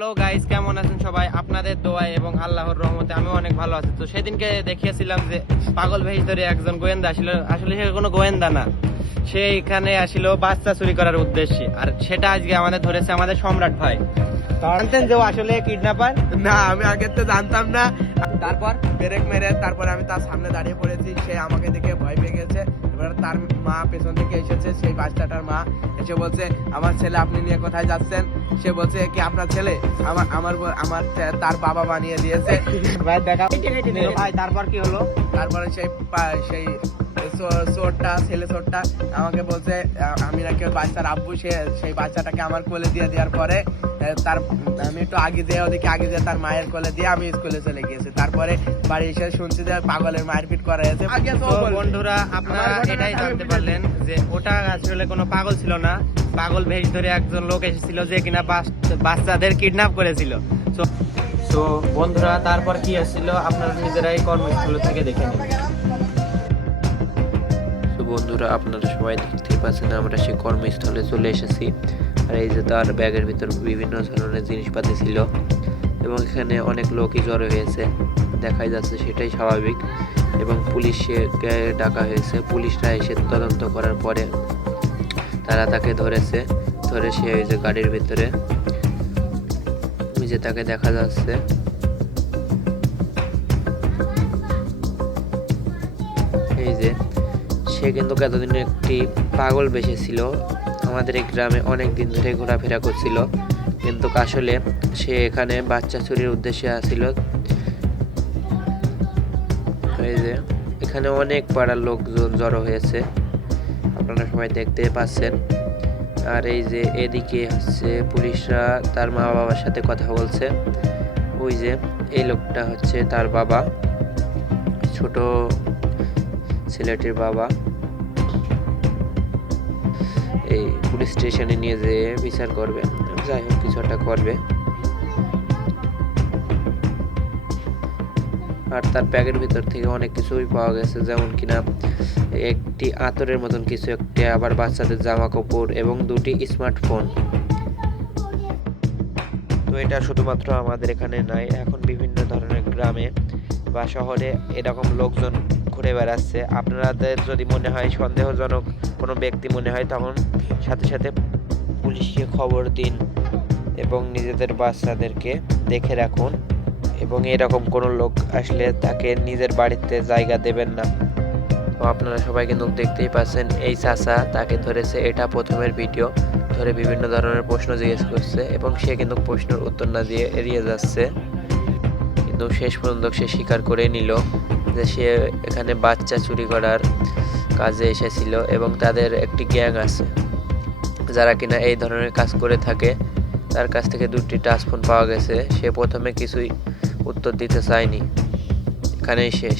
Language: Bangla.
হ্যালো গাইস কেমন আছেন সবাই? আপনাদের দোয়ায় এবং আল্লাহর রহমতে আমি অনেক ভালো আছি। তো সেদিনকে দেখিয়েছিলাম যে পাগল ভেজ ধরে একজন গোয়েন্দা আসছিল আসলে সে কোনো গোয়েন্দা না। সে এখানে আসিল বাচ্চা চুরি করার উদ্দেশ্যে। আর সেটা আজকে আমাদের ধরেছে আমাদের সম্রাট ভাই। জানতেন যে আসলে কিডন্যাপার না আমি আগে তো জানতাম না। তারপর ব্রেক মেরে তারপরে আমি তার সামনে দাঁড়িয়ে পড়েছি। সে আমাকে দেখে ভয় পেয়ে গেছে। এবার তার মা পেছন থেকে এসেছে সেই বাচ্চাটার মা। এসে বলছে আমার ছেলে আপনি নিয়ে কোথায় যাচ্ছেন? সে বলছে কি আপনার ছেলে? আমার আমার আমার তার বাবা বানিয়ে দিয়েছে। ভাই দেখা ভাই তারপর কি হলো? তারপরে সেই সেই চোরটা ছেলে চোরটা আমাকে বলছে আমি নাকি বাচ্চার আব্বু সে সেই বাচ্চাটাকে আমার কোলে দিয়ে দেওয়ার পরে তার আমি একটু আগে যেয়ে ওদিকে আগে যেয়ে তার মায়ের কোলে দিয়ে আমি স্কুলে চলে গিয়েছি। তারপরে বাড়ি এসে শুনছি যে পাগলের মারপিট করা হয়েছে। বন্ধুরা আপনারা এটাই জানতে পারলেন যে ওটা আসলে কোনো পাগল ছিল না। পাগল ভেজ ধরে একজন লোক এসেছিল যে কিনা বাচ্চাদের কিডন্যাপ করেছিল। তো বন্ধুরা তারপর কি আসছিল? আপনারা নিজেরাই কর্মস্থল থেকে দেখে নিন। তো বন্ধুরা আপনারা সবাই দেখতেই পাচ্ছেন আমরা সেই কর্মস্থলে চলে এসেছি। আর এই যে তার ব্যাগের ভিতর বিভিন্ন ধরনের জিনিসপাতি ছিল এবং এখানে অনেক লোকই জড়ো হয়েছে, দেখাই যাচ্ছে সেটাই স্বাভাবিক। এবং পুলিশকে ডাকা হয়েছে, পুলিশরা এসে তদন্ত করার পরে তারা তাকে ধরেছে, ধরে সে ওই যে গাড়ির ভিতরে। যে তাকে দেখা যাচ্ছে। এই যে সে কিন্তু এতদিন একটি পাগল বেশি ছিল আমাদের এই গ্রামে অনেক দিন ধরে ঘোরাফেরা করছিল। কিন্তু আসলে সে এখানে বাচ্চা চুরির উদ্দেশ্যে আসছিল। এই যে, এখানে অনেক পাড়ার লোকজন জড়ো হয়েছে। আপনারা সবাই দেখতে পাচ্ছেন। আর এই যে, এদিকে হচ্ছে পুলিশরা তার মা বাবার সাথে কথা বলছে। ওই যে, এই লোকটা হচ্ছে তার বাবা। ছোট ছেলেটির বাবা। এই পুলিশ স্টেশনে নিয়ে যেয়ে বিচার করবে, যাই হোক, কিছু একটা করবে। আর তার ব্যাগের ভিতর থেকে অনেক কিছুই পাওয়া গেছে, যেমন কিনা একটি আতরের মতন কিছু, একটা আবার বাচ্চাদের জামা কাপড় এবং দুটি স্মার্টফোন তো এটা শুধুমাত্র আমাদের এখানে নাই, এখন বিভিন্ন ধরনের গ্রামে বা শহরে এরকম লোকজন ঘুরে বেড়াচ্ছে। আপনাদের যদি মনে হয় সন্দেহজনক কোনো ব্যক্তি মনে হয়, তখন সাথে সাথে পুলিশকে খবর দিন এবং নিজেদের বাচ্চাদেরকে দেখে রাখুন এবং এরকম কোনো লোক আসলে তাকে নিজের বাড়িতে জায়গা দেবেন না। তো আপনারা সবাই কিন্তু দেখতেই পাচ্ছেন, এই চাচা তাকে ধরেছে, এটা প্রথমের ভিডিও ধরে বিভিন্ন ধরনের প্রশ্ন জিজ্ঞেস করছে এবং সে কিন্তু প্রশ্নের উত্তর না দিয়ে এড়িয়ে যাচ্ছে। কিন্তু শেষ পর্যন্ত সে স্বীকার করে নিল যে সে এখানে বাচ্চা চুরি করার কাজে এসেছিল এবং তাদের একটি গ্যাং আছে। যারা কিনা এই ধরনের কাজ করে থাকে, তার কাছ থেকে দুটি টাচ ফোন পাওয়া গেছে। সে প্রথমে কিছুই উত্তর দিতে চায়নি। এখানেই শেষ।